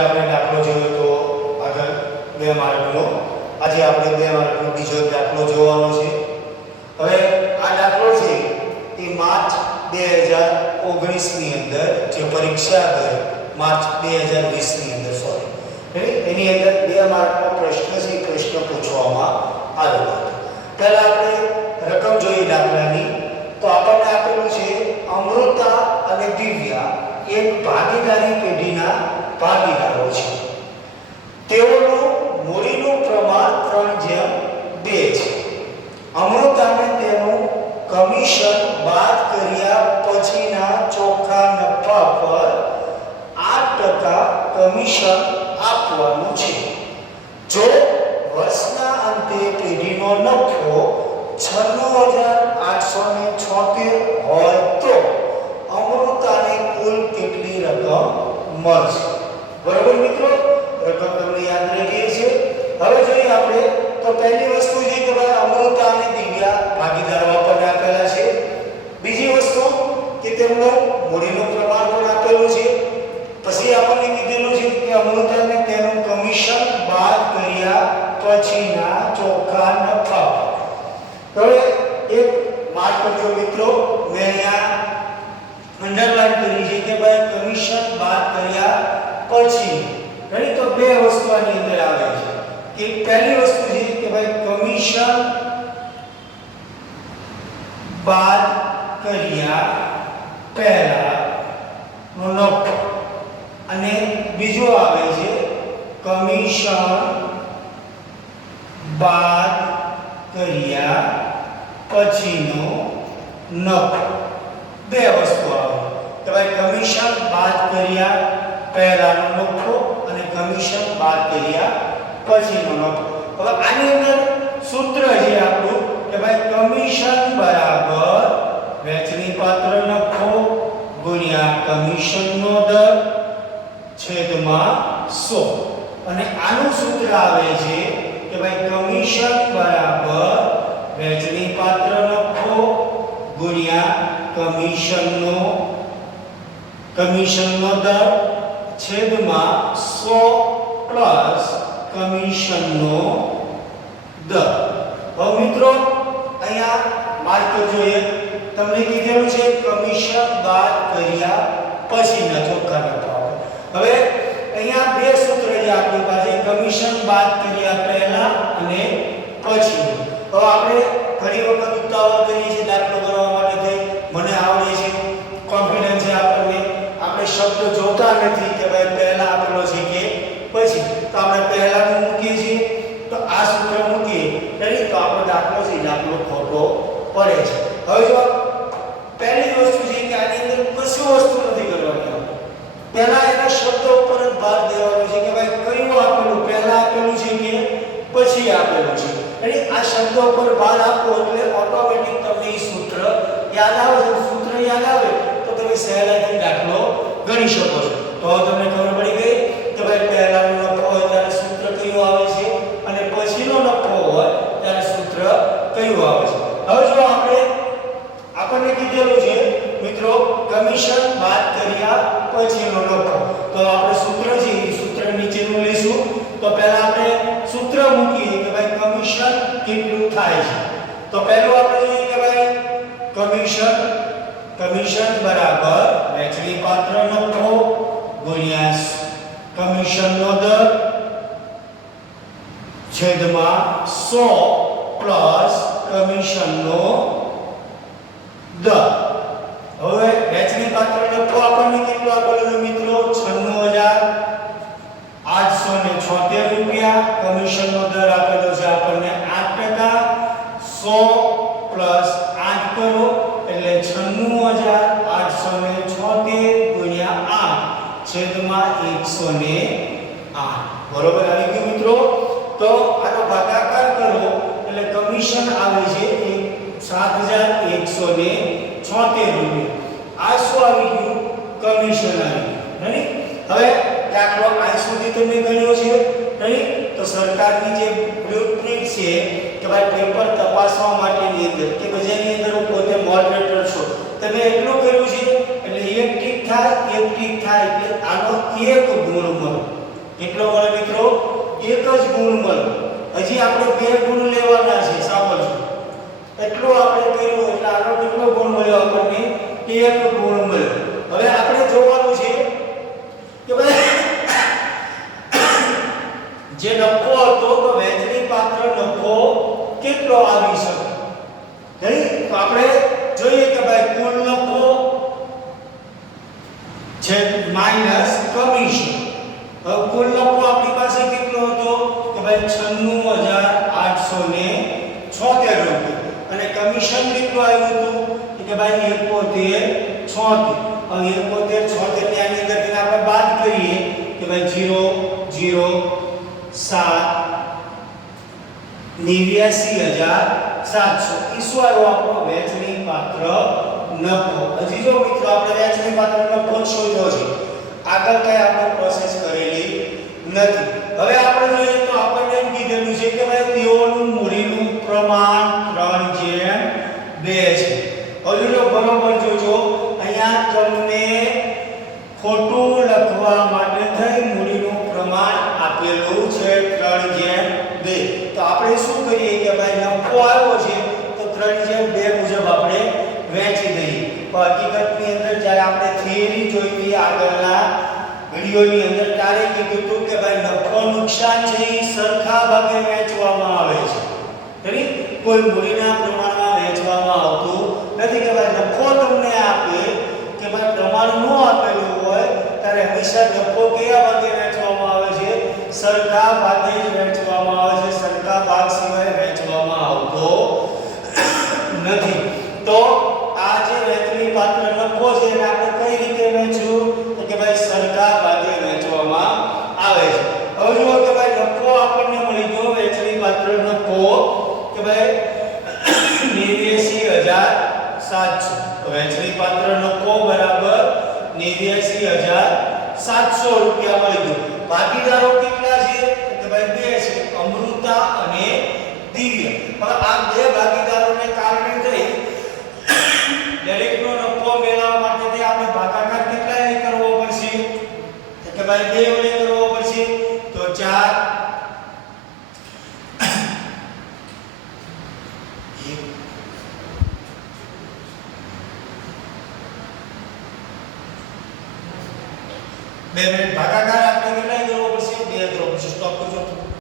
આપણે દાખલો જોયો તો આગળ 2 માર્કનો, આજે આપણે 2 માર્કનો બીજો દાખલો જોવાનો છે। હવે આ દાખલો છે એ માર્ચ 2019 ની અંદર જે પરીક્ષા ગઈ માર્ચ 2020 ની અંદર એની અંદર 2 માર્કનો પ્રશ્ન છે, પ્રશ્ન પૂછવામાં આવ્યો હતો। પહેલા આપણે રકમ જોઈ દાખલાની, તો આપણને આપેલું છે અમૃતા અને દિવ્યા એક ભાગીદારી પેઢીના ભાગીદારો છે। તેઓનું મૂડીનું પ્રમાણ 3:2 છે। અમૃતાને તેનું કમિશન બાદ કર્યા પછીના ચોખ્ખા નફા પર 8% કમિશન આપવાનું છે। જો વર્ષના અંતે પેઢીનો નફો 96,876 હોય તો અમૃતાને કુલ કેટલી રકમ મળશે? બરોબર મિત્રો, રકમ તમને યાદ રહી છે। હવે જોઈએ આપણે તો પહેલી વસ્તુ છે કે ભાઈ અમૃતા અને દિવ્યા ભાગીદારો આપણને આપેલા છે। બીજી વસ્તુ કે તેમનું મૂડીનું પ્રમાણ પણ આપેલું છે। પછી આપણને કીધેલું છે કે અમૃતાને તેનું કમિશન બાદ કર્યા પછીના ચોખ્ખા નફા। હવે એક માર્ક કરજો મિત્રો, મેં અહીંયા અંડરલાઈન કરી છે કે ભાઈ કમિશન બાદ કર્યા પછી, એટલે તો બે વસ્તુ આની અંદર આવે છે કે પહેલી વસ્તુ છે કે ભાઈ કમિશન બાદ કર્યા પહેલા નો નફો, અને બીજું આવે છે કમિશન બાદ કર્યા પછીનો નફો। બે વસ્તુ આવે તો ભાઈ કમિશન બાદ કર્યા પહેલાનો નફો અને કમિશન બાદ કર્યા પછીનો નફો। હવે આની અંદર સૂત્ર છે આપણું કે ભાઈ કમિશન બરાબર વેચણી પાત્ર નફો ગુણ્યા કમિશનનો દર છેદમાં 100, અને આનું સૂત્ર આવે છે કે ભાઈ કમિશન બરાબર વેચણી પાત્ર નફો ગુણ્યા કમિશનનો દર છેદમાં 100 પ્લસ કમિશનનો દર। હવે મિત્રો અહીંયા માર્ક જોઈએ, તમને કીધેલું છે કમિશન બાદ કર્યા પછીના ચોખ્ખા નફા। હવે અહીંયા બે સૂત્ર છે આપણી પાસે, કમિશન બાદ કર્યા પહેલા અને પછી। હવે આપણે ઘણી વખત ઉતાવળ કરીએ છીએ દાખલો કરવા માટે થઈ, મને આવડે છે, કોન્ફિડન્સ છે આપણને, આપણે શબ્દ જોતા નથી કે ભાઈ પહેલા આપેલો છે કે પછી, તો આપણે પહેલાનું મૂકીએ છીએ તો આ સૂત્ર મૂકીએ એટલે તો આપણો દાખલો છે દાખલો ખોટો પડે છે। હવે જો પહેલી વસ્તુ છે કે આની અંદર કશું વસ્તુ નથી કરવાની, પહેલા એના શબ્દો ઉપર જ ભાર દેવાનો છે કે ભાઈ કયું આપેલું, પહેલા આપેલું છે કે પછી આપેલું છે, એટલે આ શબ્દો ઉપર ભાર આપો એટલે ઓટોમેટિક તમને એ સૂત્ર યાદ આવે। સૂત્ર યાદ આવે તો તમે સહેલાઈથી દાખલો ગણી શકો છો। તો તમને ખબર પડી ગઈ કે ભાઈ પહેલાનો નફો હોય ત્યારે સૂત્ર કયું આવે છે અને પછીનો નફો હોય ત્યારે સૂત્ર કયું આવે છે। હવે જો આપણને કીધેલું છે મિત્રો કમિશન બાદ કર્યા પછીનો નફો, તો આપણે સૂત્ર છે એ સૂત્ર નીચેનું લઈશું। તો પહેલા આપણે સૂત્ર મૂકીએ કે ભાઈ કમિશન કેટલું થાય છે। તો પહેલું આપણે જોઈએ કે ભાઈ કમિશન બરાબર વેચણી પાત્ર નફો ગુણ્યા કમિશનનો દર છેદમાં 100 પ્લસ કમિશનનો દર। હવે વેચણી પાત્ર નફો આપણને કેટલો આપેલો છે મિત્રો? 96,876 રૂપિયા। કમિશનનો દર આપેલો છે આપણને 8%, 100 પ્લસ 8 કરો એટલે 96,876 ગુણ્યા 8 છેદમાં 108, બરોબર આવી ગયું મિત્રો। તો આનો ભાગાકાર કરો એટલે કમિશન આવે છે 7,176 રૂપિયા। આ શું આવી ગયું? કમિશન આવી ગયું, નહીં? હવે દાખલો આ સુધી તમે ગણ્યો છે, નહીં? તો સરકારની જે બ્લુપ્રિન્ટ છે કે ભાઈ પેપર તપાસવા માટેની અંદર કે જેની અંદર હું પોતે મોડરેટર છું, તમે એટલું કર્યું છે એટલે એક ટીક થાય એટલે આનો એક ગુણ મળે। કેટલો મળે મિત્રો? એક જ ગુણ મળે. હજી આપણે બે ગુણ લેવાના છે, સાંભળજો. એટલો આપણે કર્યું એટલે આનો કેટલો ગુણ મળ્યો આપણને? એક ગુણ મળ્યો. હવે આપણે જોવાનું છે કે ભાઈ જે નફો હતો તો વહેંચણી પાત્ર નફો કેટલો આવી શકે? નહીં તો આપણે જોઈએ કે ભાઈ કુલ નફો છે માઈનસ કમિશન. હવે કુલ નફો આપણી પાસે કેટલો હતો કે ભાઈ 96,876 રૂપિયા અને કમિશન કેટલું આવ્યું હતું કે ભાઈ 71,76. હવે 71,76 ની આની અંદરથી આપણે બાદ કરીએ કે ભાઈ 0 0 7 89,700 ઈસો આવ્યો આપણો વહેંચણી પાત્ર નફો. હજી જો મિત્રો આપણે વહેંચણી પાત્ર નફો શોધ્યો છે, આગળ કઈ આપણે પ્રોસેસ કરેલી નથી. હવે આપણે જોઈએ તો આપણને એમ કીધેલું છે કે ભાઈ તેઓનું મૂડીનું પ્રમાણ 3:2 છે. હવે જો બરોબર જોજો, અહીંયા તમને ખોટું લખવા માટે થઈ મૂડીનું પ્રમાણ આપેલું છે 3:2. તો આપણે શું કરીએ કે ભાઈ નફો આવ્યો છે તો 3:2 મુજબ આપણે વહેંચી દઈએ. પણ હકીકતની અંદર જ્યારે આપણે થિયરી જોઈ આગળના વિડિયોની અંદર ત્યારે કીધું હતું કે ભાઈ નફો નુકસાન છે એ સરખા ભાગે વહેંચવામાં આવે છે. એટલે કોઈ મૂડીના પ્રમાણમાં વહેંચવામાં આવતું નથી કે ભાઈ નફો તમને આપે કે ભાઈ પ્રમાણ ન આપેલું હોય ત્યારે હંમેશા નફો કયા ભાગે વહેંચવામાં આવે છે? સરખા ભાગે જ વહેંચવામાં આવે છે. સરખા ભાગ સિવાય વહેંચવામાં આવતો નથી. તો આ જે વહેંચણી પાત્ર નફો છે એને આપણે કઈ રીતે વહેંચવું તો કે ભાઈ સરખા ભાગે વહેંચવામાં આવે છે. હવે જુઓ કે ભાઈ નફો આપણને મળી ગયો વહેંચણી પાત્ર નફો કે ભાઈ 89,700. વહેંચણી પાત્ર નફો બરાબર 89,700 રૂપિયા મળી ગયો. ભાગીદારો કેટલા છે કે ભાઈ બે છે, અમૃતા અને દિવ્ય. હવે આ બે ભાગીદારોને કારણે થઈ દરેકનો નફો મેળવવા માટે આપણે ભાગાકાર કેટલા વડે કરવો પડશે કે ભાઈ 2 વડે કરવો પડશે. તો 4 બે મિનિટ ભાગાકાર